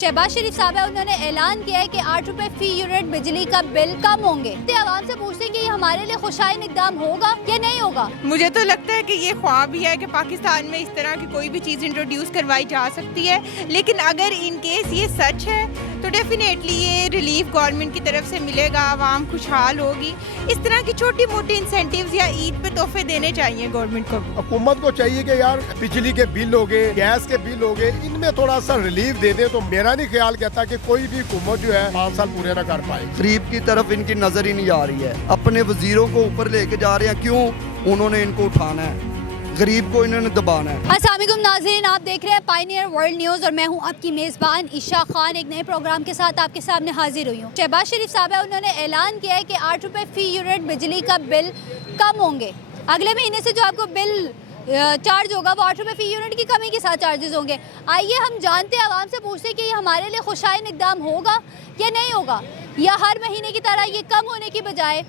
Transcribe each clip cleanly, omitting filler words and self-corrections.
शहबाज शरीफ साहब है, उन्होंने ऐलान किया है कि 8 रुपए फी यूनिट बिजली का बिल कम होंगे। तो आवाम से पूछते हैं कि ये हमारे लिए खुशाइन इकदाम होगा या नहीं होगा। मुझे तो लगता है कि ये ख्वाब ही है कि पाकिस्तान में इस तरह की कोई भी चीज़ इंट्रोड्यूस करवाई जा सकती है, लेकिन अगर इन केस ये सच है तो डेफिनेटली ये रिलीफ गवर्नमेंट की तरफ से मिलेगा, आवाम खुशहाल होगी। इस तरह की छोटी मोटी इंसेंटिव्स या ईद पे तोहफे देने चाहिए गवर्नमेंट को। हुकूमत को चाहिए कि यार बिजली के बिल हो गए, गैस के बिल हो गए, इनमें थोड़ा सा रिलीफ दे दे। तो मेरा नहीं ख्याल कहता कि कोई भी हुकूमत जो है 5 साल पूरे ना कर पाए। गरीब की तरफ इनकी नजर ही नहीं आ रही है। अपने वजीरों को ऊपर लेके जा रहे हैं, क्यों? उन्होंने इनको उठाना है, गरीब को इन्होंने दबाना है। अस्सलाम वालेकुम नाज़रीन, आप देख रहे हैं पायनियर वर्ल्ड न्यूज़ और मैं हूं आपकी मेज़बान ईशा खान। एक नए प्रोग्राम के साथ आपके सामने हाजिर हुई हूं। शहबाज शरीफ साहब है, उन्होंने ऐलान किया है कि 8 रुपए फी यूनिट बिजली का बिल कम होंगे। अगले महीने से जो आपको बिल चार्ज होगा वो 8 रुपए फी यूनिट की कमी के साथ चार्जेस होंगे। आइए हम जानते हैं, आवाम से पूछते हैं कि ये हमारे लिए खुशाइन इकदाम होगा या नहीं होगा, या हर महीने की तरह ये कम होने की बजाय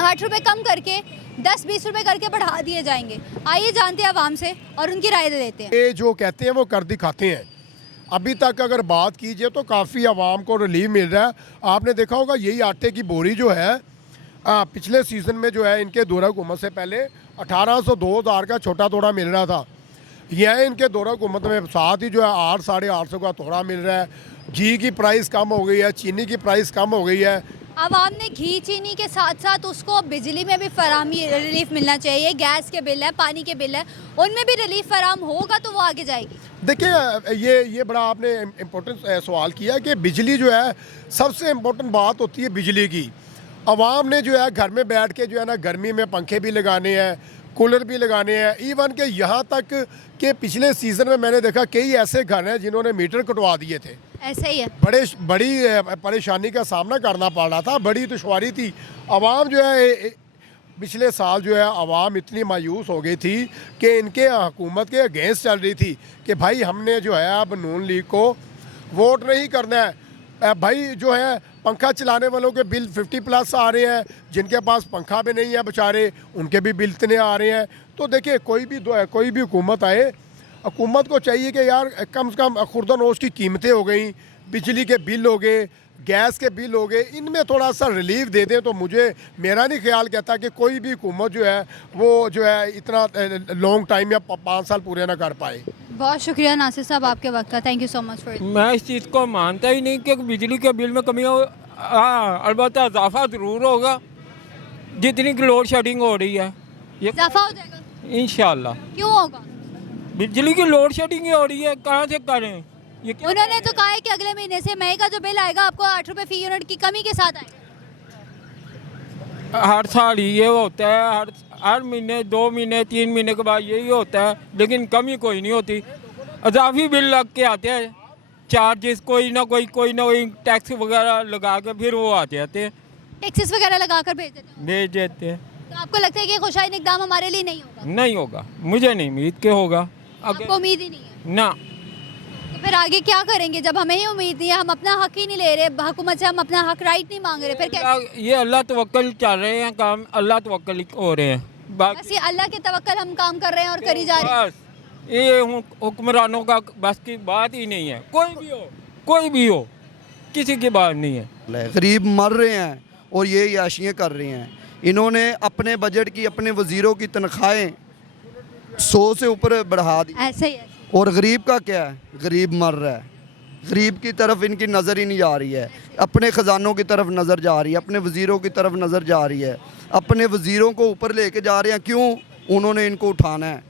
8 रुपए कम करके 10-20 रुपए करके बढ़ा दिए जाएंगे। आइए जानते हैं आवाम से और उनकी राय लेते हैं। ये जो कहते हैं वो कर दिखाते हैं। अभी तक अगर बात कीजिए तो काफ़ी आवाम को रिलीफ मिल रहा है। आपने देखा होगा यही आटे की बोरी जो है पिछले सीज़न में जो है इनके दौरा हुकूमत से पहले 1800-2000 का छोटा तोड़ा मिल रहा था। यह इनके दौरा हुकूमत में साथ ही जो है 800-850 का तोड़ा मिल रहा है। घी की प्राइस कम हो गई है, चीनी की प्राइस कम हो गई है। आवाम ने घी चीनी के साथ साथ उसको बिजली में भी फराहमी रिलीफ मिलना चाहिए। गैस के बिल है, पानी के बिल है, उनमें भी रिलीफ फराहम होगा तो वो आगे जाएगी। देखिए ये बड़ा आपने इम्पोर्टेंट सवाल किया कि बिजली जो है सबसे इम्पोर्टेंट बात होती है बिजली की। आवाम ने जो है घर में बैठ के जो है ना गर्मी में पंखे भी लगाने हैं, कूलर भी लगाने हैं। इवन के यहाँ तक कि पिछले सीज़न में मैंने देखा कई ऐसे घर हैं जिन्होंने मीटर कटवा दिए थे। ऐसा ही है, बड़ी परेशानी का सामना करना पड़ रहा था, बड़ी दुश्वारी थी। आवाम जो है पिछले साल जो है आवाम इतनी मायूस हो गई थी कि इनके हुकूमत के अगेंस्ट चल रही थी कि भाई हमने जो है अब नून लीग को वोट नहीं करना है। भाई जो है पंखा चलाने वालों के बिल 50+ आ रहे हैं, जिनके पास पंखा भी नहीं है बेचारे उनके भी बिल इतने आ रहे हैं। तो देखिए कोई भी हुकूमत आए, हुकूमत को चाहिए कि यार कम से कम खुर्दनोश की कीमतें हो गई, बिजली के बिल हो गए, गैस के बिल हो गए, इनमें थोड़ा सा रिलीफ दे दें। तो मेरा नहीं ख्याल कहता कि कोई भी हुकूमत जो है वो जो है इतना लॉन्ग टाइम या 5 साल पूरे ना कर पाए। बहुत शुक्रिया नासिर साहब आपके वक्त का, thank you so much for. मैं इस चीज़ को मानता ही नहीं कि बिजली के बिल में कमी हो। अलबत्ता इजाफा ज़रूर होगा जितनी की लोड शेडिंग हो रही है, ये इजाफा हो जाएगा इंशाल्लाह। क्यों होगा? बिजली की लोड शेडिंग ही हो रही है, कहाँ से करें ये? उन्होंने तो कहा है कि अगले महीने से मई का जो बिल आएगा आपको 8 रुपए फी यूनिट की कमी के साथ आएगा। हर साल ये होता है, हर महीने 2 महीने 3 महीने के बाद यही होता है, लेकिन कमी कोई नहीं होती। इजाफी बिल लग के आते हैं, चार्जेस कोई ना कोई टैक्स वगैरह लगा के फिर वो आ जाते हैं, टैक्सेस वगैरह लगाकर भेज देते हैं। तो आपको लगता है कि खुशाइन इकदाम हमारे लिए नहीं होगा? नहीं होगा, मुझे नहीं उम्मीद के होगा। आपको उम्मीद ही नहीं है ना, तो फिर आगे क्या करेंगे जब हमें ही उम्मीद नहीं है, हम अपना हक ही नहीं ले रहे, हुकूमत से हम अपना हक राइट नहीं मांग रहे, फिर कैसे? ये अल्लाह तवक्कल चल रहे हैं, काम अल्लाह तवक्कल हो रहे हैं। बस ये अल्लाह के तवक्कल हम काम कर रहे हैं और करी जा रहे हैं। बस ये हुक्मरानों का बस की बात ही नहीं है। कोई भी हो किसी की बात नहीं है। गरीब मर रहे हैं और ये याशियाँ कर रहे हैं। इन्होंने अपने बजट की, अपने वजीरों की तनख्वाहें 100 से ऊपर बढ़ा दी। ऐसे ही है। और गरीब का क्या है? गरीब मर रहा है, गरीब की तरफ इनकी नज़र ही नहीं जा रही है। अपने ख़जानों की तरफ नज़र जा रही है, अपने वजीरों की तरफ नज़र जा रही है, अपने वजीरों को ऊपर लेके जा रहे हैं, क्यों? उन्होंने इनको उठाना है,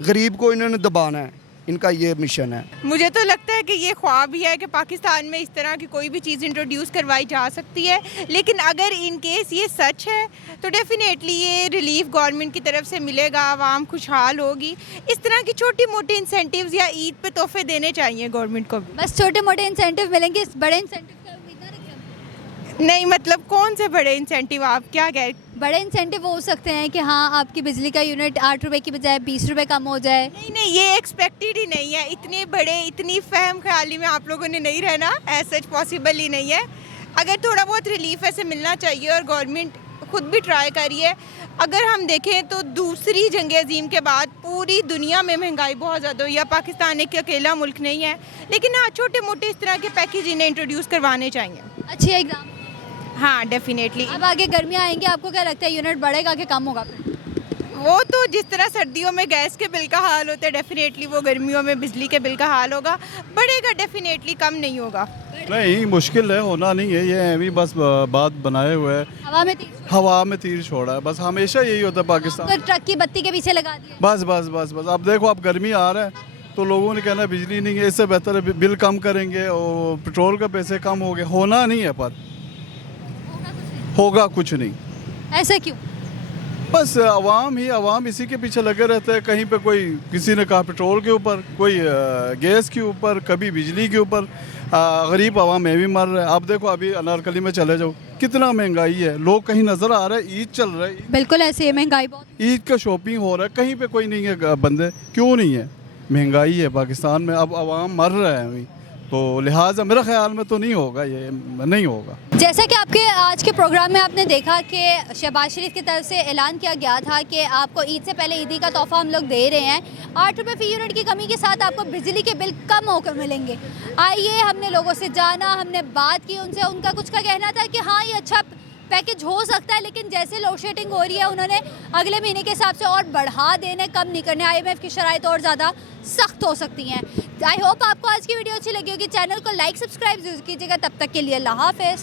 गरीब को इन्होंने दबाना है। इनका ये मिशन है। मुझे तो लगता है कि ये ख्वाब ही है कि पाकिस्तान में इस तरह की कोई भी चीज़ इंट्रोड्यूस करवाई जा सकती है, लेकिन अगर इन केस ये सच है तो डेफिनेटली ये रिलीफ गवर्नमेंट की तरफ से मिलेगा, आवाम खुशहाल होगी। इस तरह की छोटी मोटी इंसेंटिव्स या ईद पे तोहफे देने चाहिए गवर्नमेंट को। बस छोटे मोटे इंसेंटिव मिलेंगे, बड़े इंसेंटिव का उम्मीद ना रखें। नहीं, मतलब कौन से बड़े इंसेंटिव आप क्या कह? बड़े इंसेंटिव हो सकते हैं कि हाँ आपकी बिजली का यूनिट 8 रुपए की बजाय 20 रुपए कम हो जाए। नहीं, ये एक्सपेक्टेड ही नहीं है। इतने बड़े, इतनी फहम ख्याली में आप लोगों ने नहीं रहना, ऐसा सच पॉसिबल ही नहीं है। अगर थोड़ा बहुत रिलीफ ऐसे मिलना चाहिए और गवर्नमेंट खुद भी ट्राई करिए। अगर हम देखें तो दूसरी जंग अजीम के बाद पूरी दुनिया में महंगाई बहुत ज़्यादा हुई है। पाकिस्तान एक अकेला मुल्क नहीं है, लेकिन हाँ छोटे मोटे इस तरह के पैकेज इन्हें इंट्रोड्यूस करवाने चाहिए। अच्छी एग्जाम। हाँ डेफिनेटली। अब आगे गर्मियाँ आएंगी, आपको क्या लगता है यूनिट बढ़ेगा कि कम होगा? वो तो जिस तरह सर्दियों में गैस के बिल का हाल होता है, डेफिनेटली वो गर्मियों में बिजली के बिल का हाल होगा। बढ़ेगा डेफिनेटली, कम नहीं होगा। नहीं, मुश्किल है, होना नहीं है, ये अभी बस बात बनाए हुए है, हवा में तीर छोड़ा है, बस हमेशा यही होता है पाकिस्तान। तो ट्रक की बत्ती के पीछे लगा दिया। बस बस बस बस अब देखो, अब गर्मी आ रहा है तो लोगों ने कहना है बिजली नहीं है, इससे बेहतर है बिल कम करेंगे और पेट्रोल का पैसे कम हो गए। होना नहीं है, पर होगा कुछ नहीं। ऐसा क्यों? बस अवाम इसी के पीछे लगे रहते हैं। कहीं पे कोई, किसी ने कहा पेट्रोल के ऊपर, कोई गैस के ऊपर, कभी बिजली के ऊपर। गरीब अवाम में भी मर रहा है। अब देखो, अभी अनारकली में चले जाओ, कितना महंगाई है, लोग कहीं नज़र आ रहा है, ईद चल रहा है, बिल्कुल ऐसे है, महंगाई बहुत। ईद का शॉपिंग हो रहा है, कहीं पे कोई नहीं है बंदे। क्यों नहीं है? महंगाई है पाकिस्तान में, अब अवाम मर रहा है अभी, तो लिहाजा मेरे ख्याल में तो नहीं होगा, ये नहीं होगा। जैसा कि आपके आज के प्रोग्राम में आपने देखा कि शहबाज शरीफ की तरफ से ऐलान किया गया था कि आपको ईद से पहले ईदी का तोहफा हम लोग दे रहे हैं। 8 रुपये फ़ी यूनिट की कमी के साथ आपको बिजली के बिल कम होकर मिलेंगे। आइए, हमने लोगों से जाना, हमने बात की उनसे, उनका कुछ का कहना था कि हाँ ये अच्छा पैकेज हो सकता है, लेकिन जैसे लोड शेडिंग हो रही है उन्होंने अगले महीने के हिसाब से और बढ़ा देने, कम नहीं करने। IMF की शराइत और ज़्यादा सख्त हो सकती हैं। आई होप आपको आज की वीडियो अच्छी लगी होगी। चैनल को लाइक सब्सक्राइब जरूर कीजिएगा। तब तक के लिए अल्लाह हाफ़िज़।